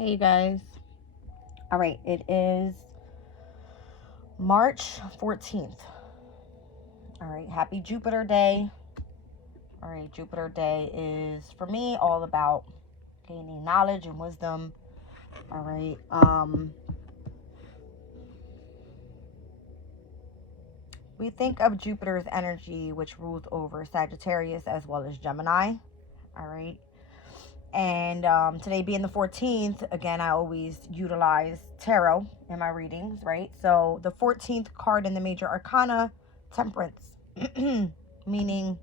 Hey, you guys. All right, it is March 14th. All right, happy Jupiter Day. All right, Jupiter Day is for me all about gaining knowledge and wisdom. All right. We think of Jupiter's energy, which rules over Sagittarius as well as Gemini. All right. And today being the 14th, again, I always utilize tarot in my readings, right? So the 14th card in the major arcana, Temperance, meaning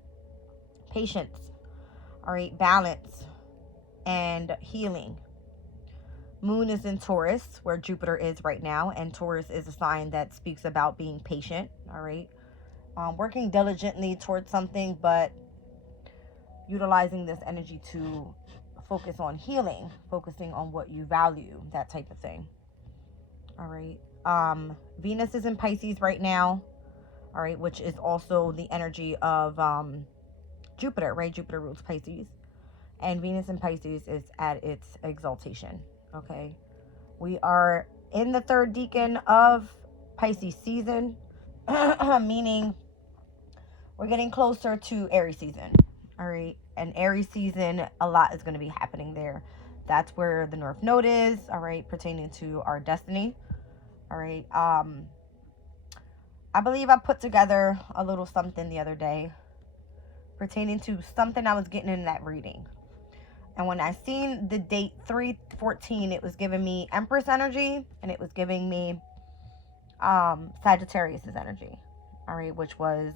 patience, all right, balance, and healing. Moon is in Taurus, where Jupiter is right now, and Taurus is a sign that speaks about being patient, all right? Working diligently towards something, but utilizing this energy to focus on healing, focusing on what you value, that type of thing. All right. Venus is in Pisces right now, all right, which is also the energy of Jupiter, right? Jupiter rules Pisces, and Venus in Pisces is at its exaltation. Okay. We are in the third decan of Pisces season, meaning we're getting closer to Aries season. All right. And Aries season, a lot is going to be happening there. That's where the North Node is, all right, pertaining to our destiny. All right. I believe I put together a little something the other day pertaining to something I was getting in that reading. And when I seen the date 3/14, it was giving me Empress energy and it was giving me Sagittarius's energy. All right, which was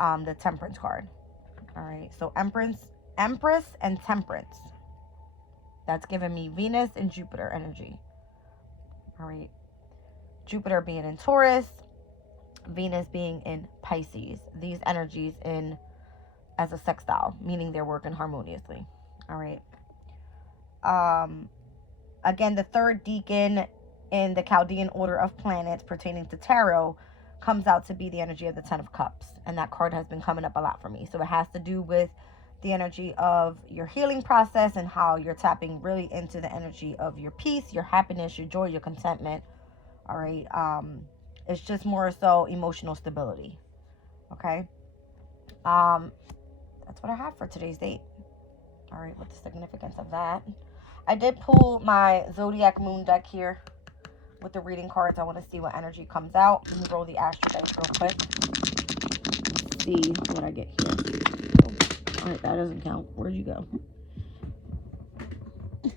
the Temperance card. All right, so Empress and Temperance. That's giving me Venus and Jupiter energy. All right, Jupiter being in Taurus, Venus being in Pisces. These energies in as a sextile, meaning they're working harmoniously. All right. Again, the third decan in the Chaldean order of planets pertaining to tarot comes out to be the energy of the Ten of Cups. And that card has been coming up a lot for me. So it has to do with the energy of your healing process and how you're tapping really into the energy of your peace, your happiness, your joy, your contentment. All right. It's just more so emotional stability. Okay. That's what I have for today's date. All right, what's the significance of that? I did pull my Zodiac Moon deck here with the reading cards. I want to see what energy comes out. Let me roll the Astro dice real quick. Let's see what I get here. Oh, all right, that doesn't count. Where'd you go?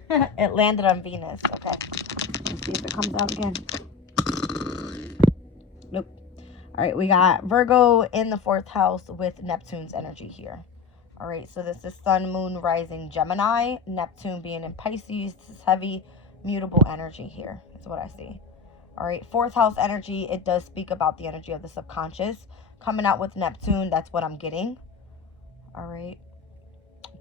It landed on Venus. Okay. Let's see if it comes out again. Nope. All right, we got Virgo in the 4th house with Neptune's energy here. All right, so this is Sun, Moon, Rising, Gemini. Neptune being in Pisces. This is heavy, mutable energy here. That's what I see. All right, 4th house energy. It does speak about the energy of the subconscious. Coming out with Neptune, that's what I'm getting. All right.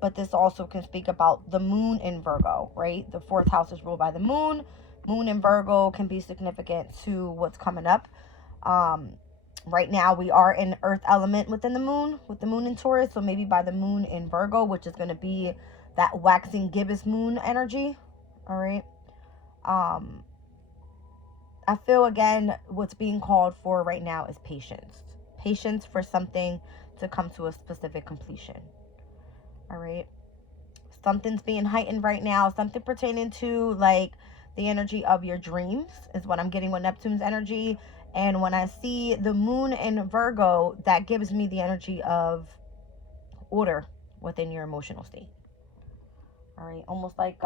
But this also can speak about the moon in Virgo, right? The 4th house is ruled by the moon. Moon in Virgo can be significant to what's coming up. Right now we are in earth element within the moon, with the moon in Taurus. So maybe by the moon in Virgo, which is going to be that waxing gibbous moon energy. All right. I feel again, what's being called for right now is patience. Patience for something to come to a specific completion. All right. Something's being heightened right now. Something pertaining to like the energy of your dreams is what I'm getting with Neptune's energy. And when I see the moon in Virgo, that gives me the energy of order within your emotional state. All right. Almost like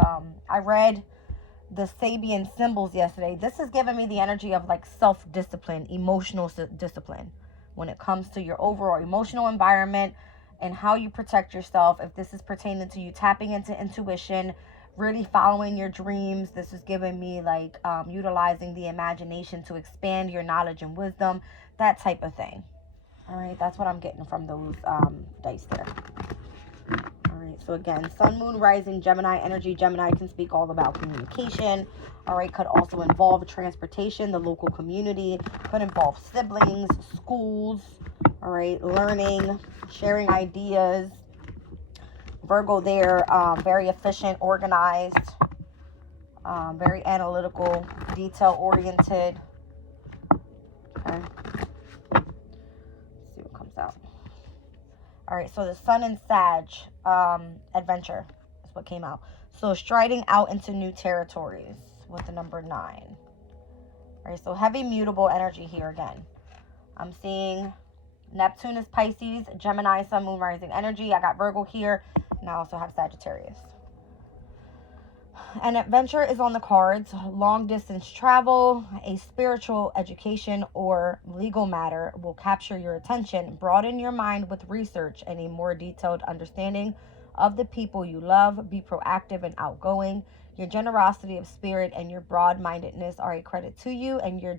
I read the Sabian symbols yesterday. This is giving me the energy of like self-discipline, emotional discipline when it comes to your overall emotional environment and how you protect yourself. If this is pertaining to you tapping into intuition, really following your dreams, this is giving me like utilizing the imagination to expand your knowledge and wisdom, that type of thing. All right, that's what I'm getting from those dice there. All right, so again, Sun, Moon, Rising, Gemini energy. Gemini can speak all about communication. All right, could also involve transportation, the local community, could involve siblings, schools, all right, learning, sharing ideas. Virgo there, very efficient, organized. Very analytical, detail-oriented. Okay. Let's see what comes out. All right, so the Sun and Sag adventure is what came out. So striding out into new territories with the number 9. All right, so heavy mutable energy here again. I'm seeing Neptune is Pisces, Gemini, Sun, Moon, Rising energy. I got Virgo here, and I also have Sagittarius. An adventure is on the cards. Long distance travel, a spiritual education, or legal matter will capture your attention. Broaden your mind with research and a more detailed understanding of the people you love. Be proactive and outgoing. Your generosity of spirit and your broad-mindedness are a credit to you, and your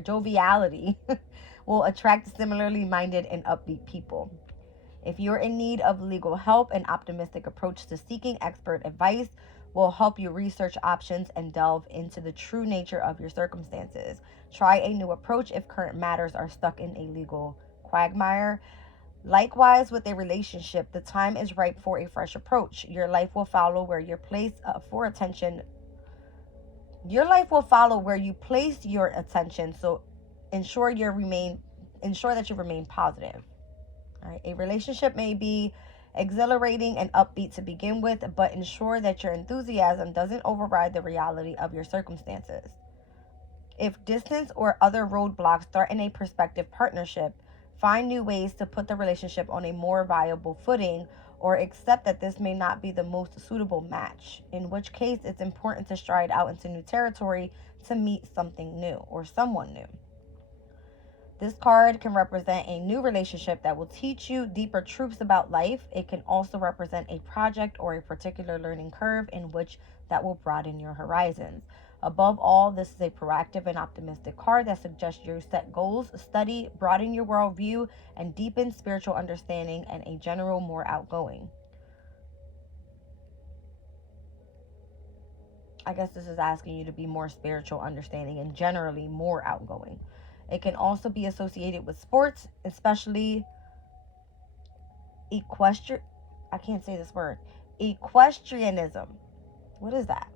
joviality will attract similarly minded and upbeat people. If you're in need of legal help, an optimistic approach to seeking expert advice will help you research options and delve into the true nature of your circumstances. Try a new approach if current matters are stuck in a legal quagmire. Likewise, with a relationship, the time is ripe for a fresh approach. Your life will follow where your place for attention. Your life will follow where you place your attention. So ensure that you remain positive. All right, a relationship may be exhilarating and upbeat to begin with, but ensure that your enthusiasm doesn't override the reality of your circumstances. If distance or other roadblocks threaten a prospective partnership, find new ways to put the relationship on a more viable footing, or accept that this may not be the most suitable match, in which case it's important to stride out into new territory to meet something new or someone new. This card can represent a new relationship that will teach you deeper truths about life. It can also represent a project or a particular learning curve in which that will broaden your horizons. Above all, this is a proactive and optimistic card that suggests you set goals, study, broaden your worldview, and deepen spiritual understanding, and a general more outgoing. I guess this is asking you to be more spiritual understanding and generally more outgoing. It can also be associated with sports, especially I can't say this word. Equestrianism. What is that?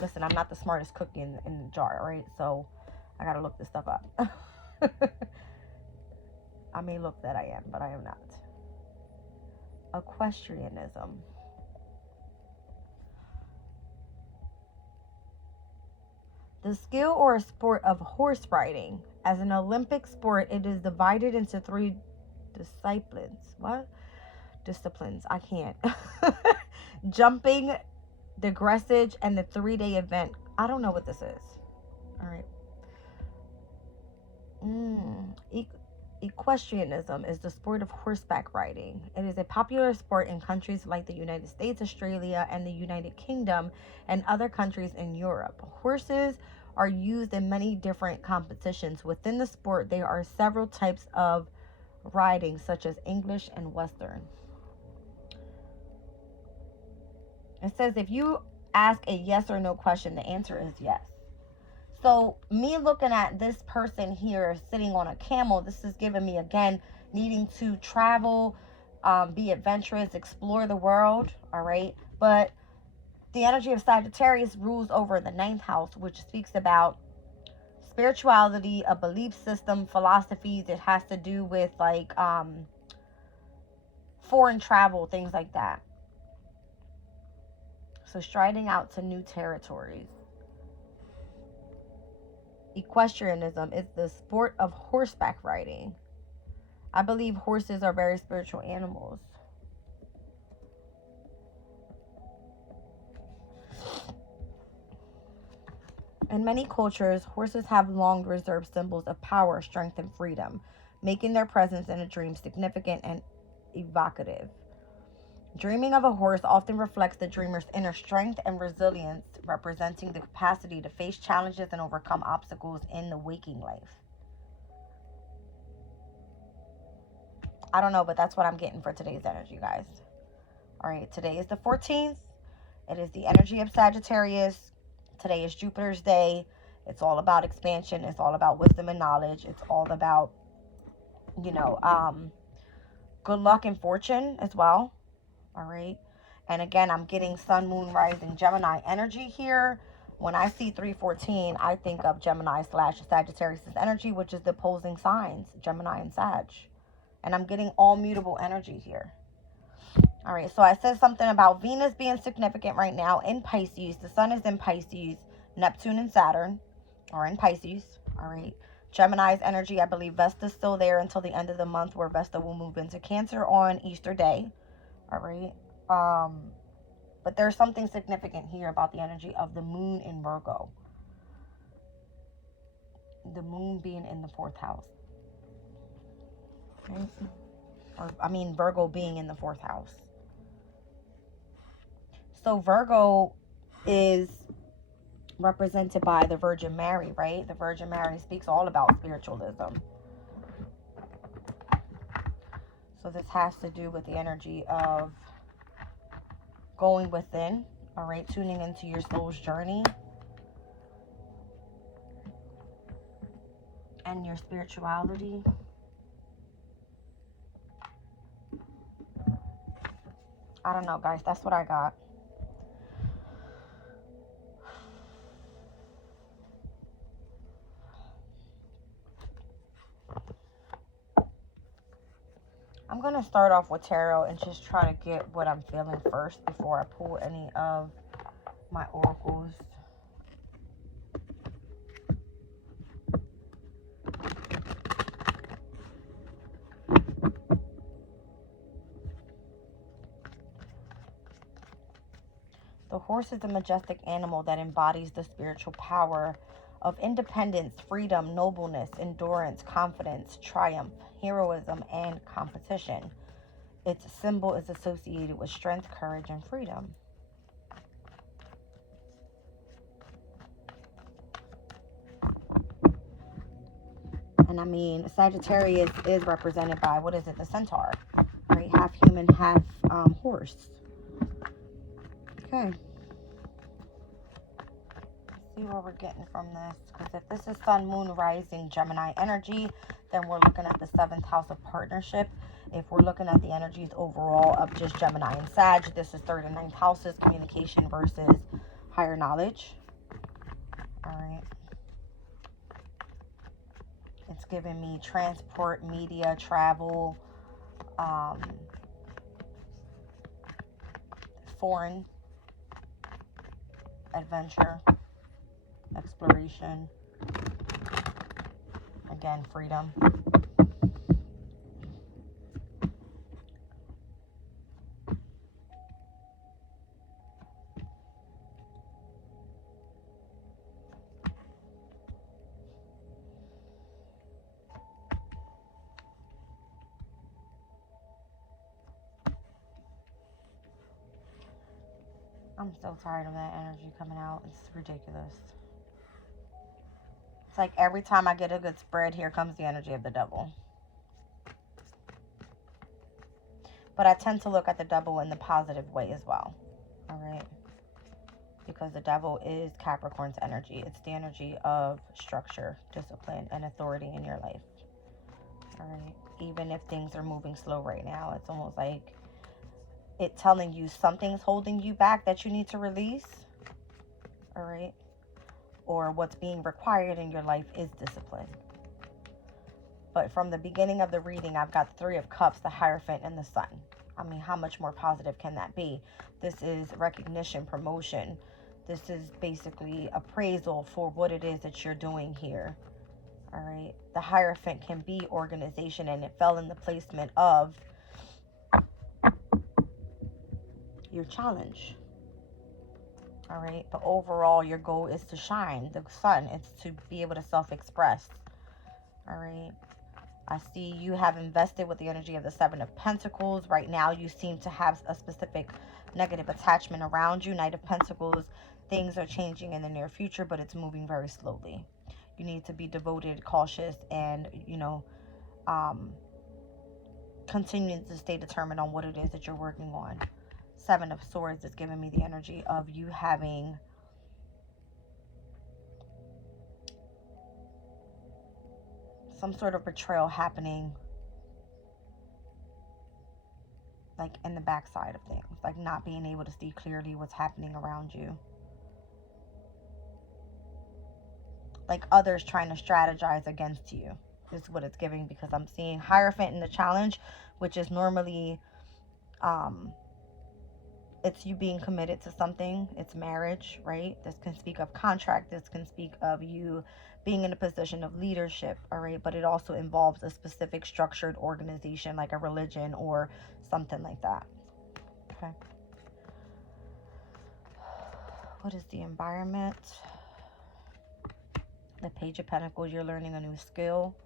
Listen, I'm not the smartest cookie in the jar, all right? So I gotta look this stuff up. I may look that I am, but I am not. Equestrianism. The skill or sport of horse riding. As an Olympic sport, it is divided into 3 disciplines. What? Disciplines. I can't. Jumping, the dressage, and the 3-day event. I don't know what this is. All right. Equestrianism is the sport of horseback riding. It is a popular sport in countries like the United States, Australia, and the United Kingdom, and other countries in Europe. Horses are used in many different competitions. Within the sport, there are several types of riding, such as English and Western. It says if you ask a yes or no question, the answer is yes. So me looking at this person here sitting on a camel, this is giving me, again, needing to travel, be adventurous, explore the world, all right? But the energy of Sagittarius rules over the 9th house, which speaks about spirituality, a belief system, philosophies. It has to do with, like, foreign travel, things like that. So striding out to new territories. Equestrianism is the sport of horseback riding. I believe horses are very spiritual animals. In many cultures, horses have long reserved symbols of power, strength, and freedom, making their presence in a dream significant and evocative. Dreaming of a horse often reflects the dreamer's inner strength and resilience, representing the capacity to face challenges and overcome obstacles in the waking life. I don't know, but that's what I'm getting for today's energy, guys. All right, today is the 14th. It is the energy of Sagittarius. Today is Jupiter's day. It's all about expansion. It's all about wisdom and knowledge. It's all about, good luck and fortune as well. All right. And again, I'm getting Sun, Moon, Rising, Gemini energy here. When I see 314, I think of Gemini / Sagittarius energy, which is the opposing signs, Gemini and Sag. And I'm getting all mutable energy here. All right, so I said something about Venus being significant right now in Pisces. The Sun is in Pisces. Neptune and Saturn are in Pisces. All right. Gemini's energy, I believe Vesta's still there until the end of the month, where Vesta will move into Cancer on Easter Day. All right. But there's something significant here about the energy of the moon in Virgo. The moon being in the 4th house. Right? Or, I mean, Virgo being in the 4th house. So Virgo is represented by the Virgin Mary, right? The Virgin Mary speaks all about spiritualism. So this has to do with the energy of going within, all right? Tuning into your soul's journey and your spirituality. I don't know, guys. That's what I got. I'm going to start off with tarot and just try to get what I'm feeling first before I pull any of my oracles. The horse is a majestic animal that embodies the spiritual power of independence, freedom, nobleness, endurance, confidence, triumph, heroism, and competition. Its symbol is associated with strength, courage, and freedom. And I mean, Sagittarius is represented by, what is it, the centaur, right? Half human, half horse. Okay. Let's see what we're getting from this. Because if this is Sun, Moon, Rising, Gemini energy, then we're looking at the 7th house of partnership. If we're looking at the energies overall of just Gemini and Sag, this is 3rd and 9th houses, communication versus higher knowledge. All right. It's giving me transport, media, travel, foreign, adventure, exploration, again, freedom. I'm so tired of that energy coming out. It's ridiculous. It's like every time I get a good spread, here comes the energy of the devil. But I tend to look at the devil in the positive way as well. All right. Because the devil is Capricorn's energy. It's the energy of structure, discipline, and authority in your life. All right. Even if things are moving slow right now, it's almost like it telling you something's holding you back that you need to release. All right. Or what's being required in your life is discipline. But from the beginning of the reading, I've got the 3 of Cups, the Hierophant, and the Sun. I mean, how much more positive can that be? This is recognition, promotion. This is basically appraisal for what it is that you're doing here. All right. The Hierophant can be organization, and it fell in the placement of your challenge. All right. But overall, your goal is to shine. The Sun, it's to be able to self-express. All right. I see you have invested with the energy of the 7 of Pentacles. Right now, you seem to have a specific negative attachment around you. Knight of Pentacles, things are changing in the near future, but it's moving very slowly. You need to be devoted, cautious, and, you know, continuing to stay determined on what it is that you're working on. 7 of Swords is giving me the energy of you having some sort of betrayal happening. like in the backside of things, like not being able to see clearly what's happening around you. Like others trying to strategize against you is what it's giving, because I'm seeing Hierophant in the challenge, which is normally it's you being committed to something. It's marriage, right? This can speak of contract. This can speak of you being in a position of leadership, all right? But it also involves a specific structured organization, like a religion or something like that, okay? What is the environment? The Page of Pentacles, you're learning a new skill,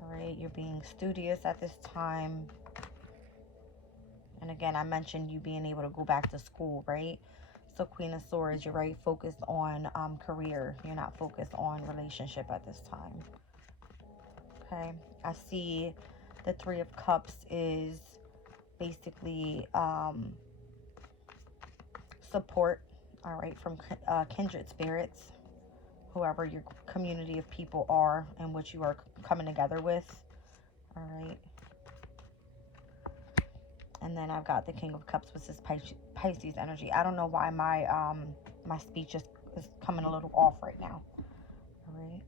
all right? You're being studious at this time. And again, I mentioned you being able to go back to school, right? So Queen of Swords, you're very focused on career. You're not focused on relationship at this time. Okay. I see the Three of Cups is basically support, all right, from kindred spirits, whoever your community of people are and what you are coming together with, all right. And then I've got the King of Cups, which is Pisces energy. I don't know why my my speech is coming a little off right now. All right.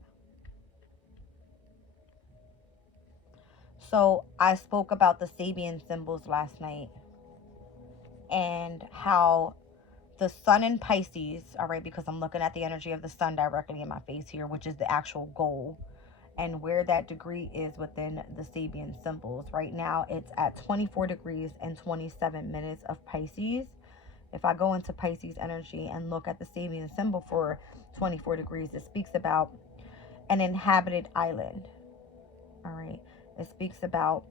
So I spoke about the Sabian symbols last night and how the sun in Pisces, all right, because I'm looking at the energy of the sun directly in my face here, which is the actual goal, and where that degree is within the Sabian symbols. Right now, it's at 24 degrees and 27 minutes of Pisces. If I go into Pisces energy and look at the Sabian symbol for 24 degrees, it speaks about an inhabited island. All right. It speaks about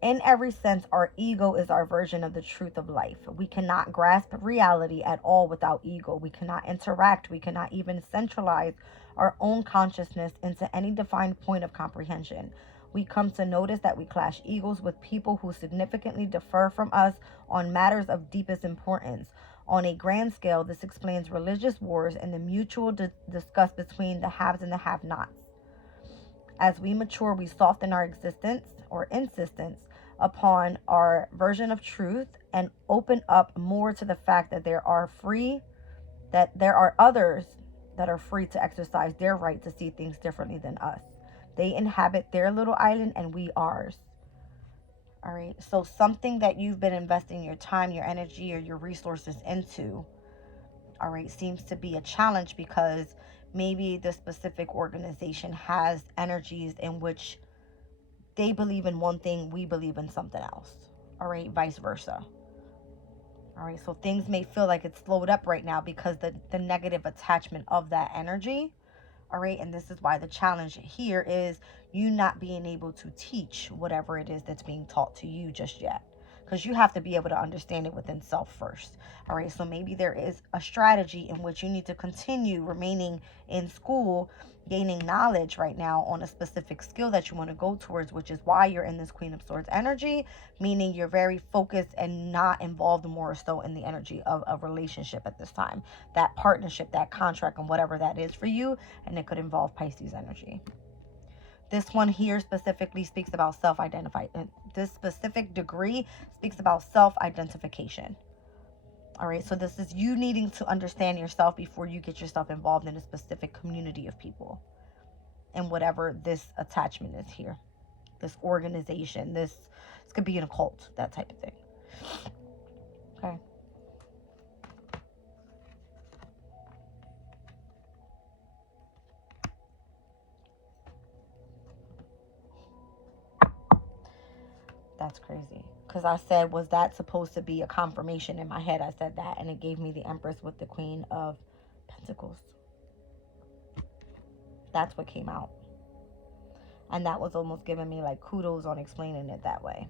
in every sense, our ego is our version of the truth of life. We cannot grasp reality at all without ego. We cannot interact. We cannot even centralize our own consciousness into any defined point of comprehension. We come to notice that we clash egos with people who significantly differ from us on matters of deepest importance. On a grand scale, this explains religious wars and the mutual disgust between the haves and the have-nots. As we mature, we soften our existence or insistence upon our version of truth and open up more to the fact that there are others that are free to exercise their right to see things differently than us. They inhabit their little island and we ours. All right. So something that you've been investing your time, your energy, or your resources into, all right, seems to be a challenge because maybe the specific organization has energies in which they believe in one thing, we believe in something else. All right, vice versa. All right, so things may feel like it's slowed up right now because the negative attachment of that energy. All right, and this is why the challenge here is you not being able to teach whatever it is that's being taught to you just yet, because you have to be able to understand it within self first. All right, so maybe there is a strategy in which you need to continue remaining in school, gaining knowledge right now on a specific skill that you want to go towards, which is why you're in this Queen of Swords energy, meaning you're very focused and not involved more so in the energy of a relationship at this time, that partnership, that contract, and whatever that is for you, and it could involve Pisces energy. This one here specifically speaks about this specific degree speaks about self-identification. All right, so this is you needing to understand yourself before you get yourself involved in a specific community of people and whatever this attachment is here, this organization, this could be an occult, that type of thing. Okay. That's crazy. Because I said, was that supposed to be a confirmation in my head? I said that, and it gave me the Empress with the Queen of Pentacles. That's what came out. And that was almost giving me like kudos on explaining it that way.